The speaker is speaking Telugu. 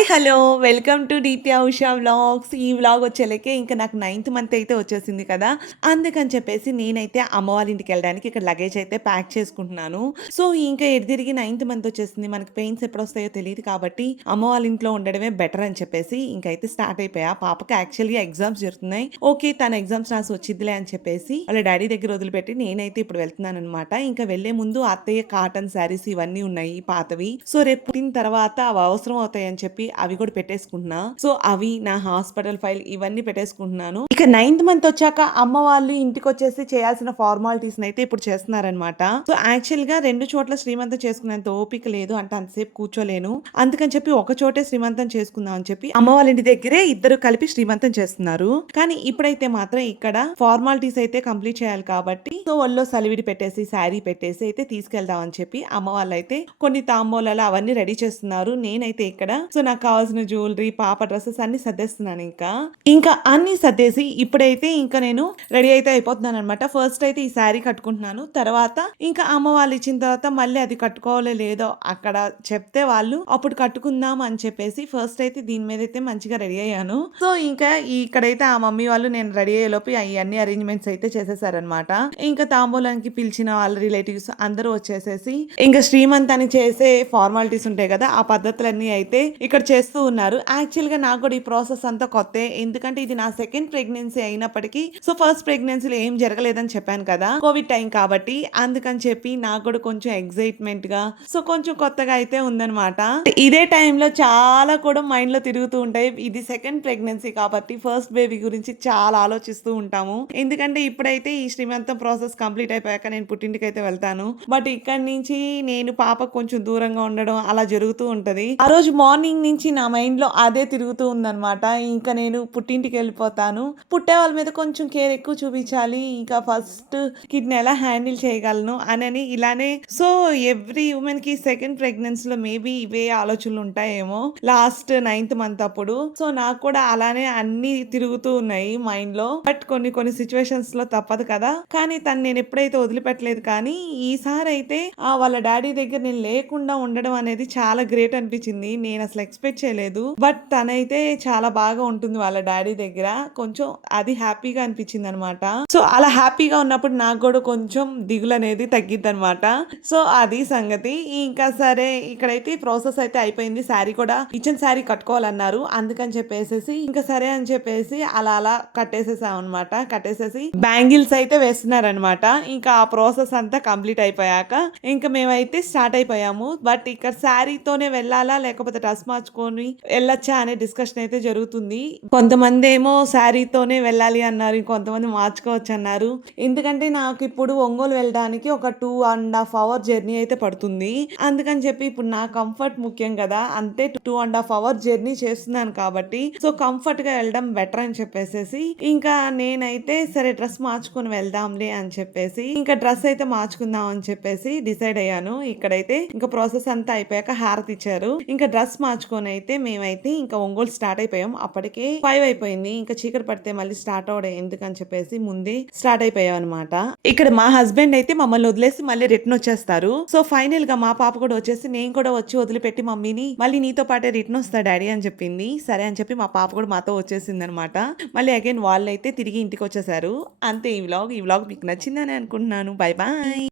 Hi! Hello! Welcome to Deepya Usha vlogs. ఈ వ్లాగ్ వచ్చేలకే ఇంక నాకు 9థ్ మంత్ అయితే వచ్చేసింది కదా! అందుకని చెప్పేసి నేనైతే అమ్మ వాళ్ళ ఇంటికెళ్ళడానికి ఇక్కడ లగేజ్ అయితే ప్యాక్ చేసుకుంటున్నాను. సో, ఇంకా ఎటు తిరిగి 9థ్ మంత్ వచ్చేసింది. మనకి పెయిన్స్ ఎప్పుడొస్తాయో తెలీదు కాబట్టి అమ్మ వాళ్ళ ఇంట్లో ఉండడమే బెటర్ అని చెప్పేసి ఇంకైతే స్టార్ట్ అయిపోయా. పాపకి యాక్చువల్‌గా ఎగ్జామ్స్ జరుగుతున్నాయి. ఓకే. తను ఎగ్జామ్స్ రాసి వచ్చిద్దిలే అని చెప్పేసి వాళ్ళ డ్యాడీ దగ్గర వదిలిపెట్టి నేనైతే ఇప్పుడు వెళ్తున్నాననమాట. ఇంకా వెళ్ళే ముందు అత్తయ్య కాటన్ శారీస్ ఇవన్నీ ఉన్నాయి పాతవి. సో, రేపు పుట్టిన తర్వాత అవి అవసరం అవుతాయని చెప్పి అవి కూడా పెట్టేసుకుంటున్నా. సో అవి నా హాస్పిటల్ ఫైల్ ఇవన్నీ పెట్టేసుకుంటున్నాను. ఇక 9థ్ మంత్ వచ్చాక అమ్మ వాళ్ళు ఇంటికి వచ్చేసి చేయాల్సిన ఫార్మాలిటీస్ అయితే ఇప్పుడు చేస్తున్నారనమాట. సో యాక్చువల్ గా 2 చోట్ల శ్రీమంతం చేసుకునేంత ఓపిక లేదు, అంటే అంతసేపు కూర్చోలేను. అందుకని చెప్పి ఒక చోటే శ్రీమంతం చేసుకుందాం అని చెప్పి అమ్మ వాళ్ళ ఇంటి దగ్గరే ఇద్దరు కలిపి శ్రీమంతం చేస్తున్నారు. కానీ ఇప్పుడైతే మాత్రం ఇక్కడ ఫార్మాలిటీస్ అయితే కంప్లీట్ చేయాలి కాబట్టి సో ఒళ్ళో సలివిడి పెట్టేసి శారీ పెట్టేసి అయితే తీసుకెళ్దాం అని చెప్పి అమ్మ వాళ్ళైతే కొన్ని తాంబూలాలు అవన్నీ రెడీ చేస్తున్నారు. నేనైతే ఇక్కడ సో నాకు కావాల్సిన జ్యువెలరీ, పాప డ్రెస్సెస్ అన్ని సర్దేస్తున్నాను. ఇంకా అన్ని సర్దేసి ఇప్పుడైతే ఇంకా నేను రెడీ అయితే అయిపోతున్నాను అనమాట. ఫస్ట్ అయితే ఈ శారీ కట్టుకుంటున్నాను. తర్వాత ఇంకా అమ్మ వాళ్ళు ఇచ్చిన తర్వాత మళ్ళీ అది కట్టుకోవాలో లేదో అక్కడ చెప్తే వాళ్ళు అప్పుడు కట్టుకుందాం అని చెప్పేసి ఫస్ట్ అయితే దీని మీద అయితే మంచిగా రెడీ అయ్యాను. సో ఇంకా ఇక్కడైతే ఆ మమ్మీ వాళ్ళు నేను రెడీ అయ్యేలోపు అన్ని అరేంజ్మెంట్స్ అయితే చేసేసారనమాట. ఇంకా తాంబూలానికి పిలిచిన వాళ్ళ రిలేటివ్స్ అందరూ వచ్చేసేసి ఇంకా శ్రీమంతానికి చేసే ఫార్మాలిటీస్ ఉంటాయి కదా, ఆ పద్ధతులన్నీ అయితే ఇక్కడ చేస్తూ ఉన్నారు. యాక్చువల్ గా నాకు కూడా ఈ ప్రాసెస్ అంతా కొత్తే, ఎందుకంటే ఇది నా సెకండ్ ప్రెగ్నెన్సీ అయినప్పటికీ సో ఫస్ట్ ప్రెగ్నెన్సీలో ఏం జరగలేదని చెప్పాను కదా, కోవిడ్ టైం కాబట్టి అందుకని చెప్పి నాకు కూడా కొంచెం ఎగ్జైట్మెంట్ గా సో కొంచెం కొత్తగా అయితే ఉందన్నమాట. ఇదే టైంలో చాలా కూడా మైండ్ లో తిరుగుతూ ఉంటాయి. ఇది సెకండ్ ప్రెగ్నెన్సీ కాబట్టి ఫస్ట్ బేబీ గురించి చాలా ఆలోచిస్తూ ఉంటాము. ఎందుకంటే ఇప్పుడైతే ఈ శ్రీమంతం ప్రాసెస్ కంప్లీట్ అయిపోయాక నేను పుట్టింటికి అయితే వెళ్తాను. బట్ ఇక్కడ నుంచి నేను పాప కొంచెం దూరంగా ఉండడం అలా జరుగుతూ ఉంటది. ఆ రోజు మార్నింగ్ నుంచి నా మైండ్ లో అదే తిరుగుతూ ఉందన్నమాట. ఇంకా నేను పుట్టింటికి వెళ్ళిపోతాను, పుట్టే వాళ్ళ మీద కొంచెం కేర్ ఎక్కువ చూపించాలి, ఇంకా ఫస్ట్ కిడ్ని ఎలా హ్యాండిల్ చేయగలను అని ఇలానే. సో ఎవ్రీ ఉమెన్ కి సెకండ్ ప్రెగ్నెన్సీలో మేబీ ఇవే ఆలోచనలు ఉంటాయేమో లాస్ట్ 9th మంత్ అప్పుడు. సో నాకు కూడా అలానే అన్ని తిరుగుతూ ఉన్నాయి మైండ్ లో. బట్ కొన్ని కొన్ని సిచ్యువేషన్స్ లో తప్పదు కదా. కానీ తను నేను ఎప్పుడైతే వదిలిపెట్టలేదు, కానీ ఈసారి అయితే వాళ్ళ డాడీ దగ్గర నేను లేకుండా ఉండడం అనేది చాలా గ్రేట్ అనిపించింది. నేను అసలు ఎక్స్పెక్ట్ చేయలేదు. బట్ తనైతే చాలా బాగా ఉంటుంది వాళ్ళ డాడీ దగ్గర. కొంచెం అది హ్యాపీగా అనిపించింది అనమాట. సో అలా హ్యాపీగా ఉన్నప్పుడు నాకు కూడా కొంచెం దిగులు అనేది తగ్గిద్ది అనమాట. సో అది సంగతి. ఇంకా సరే ఇక్కడైతే ప్రాసెస్ అయితే అయిపోయింది. శారీ కూడా ఇచ్చిన శారీ కట్టుకోవాలన్నారు, అందుకని చెప్పేసి ఇంకా సరే అని చెప్పేసి అలా అలా కట్టేసేసాం అనమాట. కట్టేసేసి బ్యాంగిల్స్ అయితే వేస్తున్నారనమాట. ఇంకా ఆ ప్రాసెస్ అంతా కంప్లీట్ అయిపోయాక ఇంకా మేమైతే స్టార్ట్ అయిపోయాము. బట్ ఇక్కడ శారీతోనే వెళ్ళాలా లేకపోతే డ్రెస్ మార్చుకొని వెళ్ళొచ్చా అనే డిస్కషన్ అయితే జరుగుతుంది. కొంతమంది ఏమో శారీతోనే వెళ్ళాలి అన్నారు, ఇంకొంతమంది మార్చుకోవచ్చు అన్నారు. ఎందుకంటే నాకు ఇప్పుడు ఒంగోలు వెళ్ళడానికి ఒక 2.5 అవర్ జర్నీ అయితే పడుతుంది. అందుకని చెప్పి ఇప్పుడు నా కంఫర్ట్ ముఖ్యం కదా, అంతే 2.5 అవర్ జర్నీ చేస్తున్నాను కాబట్టి సో కంఫర్ట్ గా వెళ్ళడం బెటర్ అని చెప్పేసి ఇంకా నేనైతే సరే డ్రెస్ మార్చుకొని వెళ్దాంలే అని చెప్పేసి ఇంకా డ్రెస్ అయితే మార్చుకుందాం అని చెప్పేసి డిసైడ్ అయ్యాను. ఇక్కడైతే ఇంకా ప్రాసెస్ అంతా అయిపోయాక హారతి ఇచ్చారు. ఇంకా డ్రెస్ మార్చుకొని అయితే మేమైతే ఇంకా ఒంగోలు స్టార్ట్ అయిపోయాం. అప్పటికే 5 అయిపోయింది. ఇంకా చీకటి పడితే మళ్ళీ స్టార్ట్ అవడం ఎందుకని చెప్పేసి ముందే స్టార్ట్ అయిపోయాం అనమాట. ఇక్కడ మా హస్బెండ్ అయితే మమ్మల్ని వదిలేసి మళ్ళీ రిటర్న్ వచ్చేస్తారు. సో ఫైనల్ గా మా పాప కూడా వచ్చేసి నేను కూడా వచ్చి వదిలిపెట్టి మమ్మీని మళ్ళీ నీతో పాటే రిటర్న్ వస్తా డాడీ అని చెప్పింది. సరే అని చెప్పి మా పాప కూడా మాతో వచ్చేసింది అనమాట. మళ్ళీ అగైన్ వాళ్ళు అయితే తిరిగి ఇంటికి వచ్చేసారు. అంతే ఈ వ్లాగ్ మీకు నచ్చిందని అనుకుంటున్నాను. Bye bye.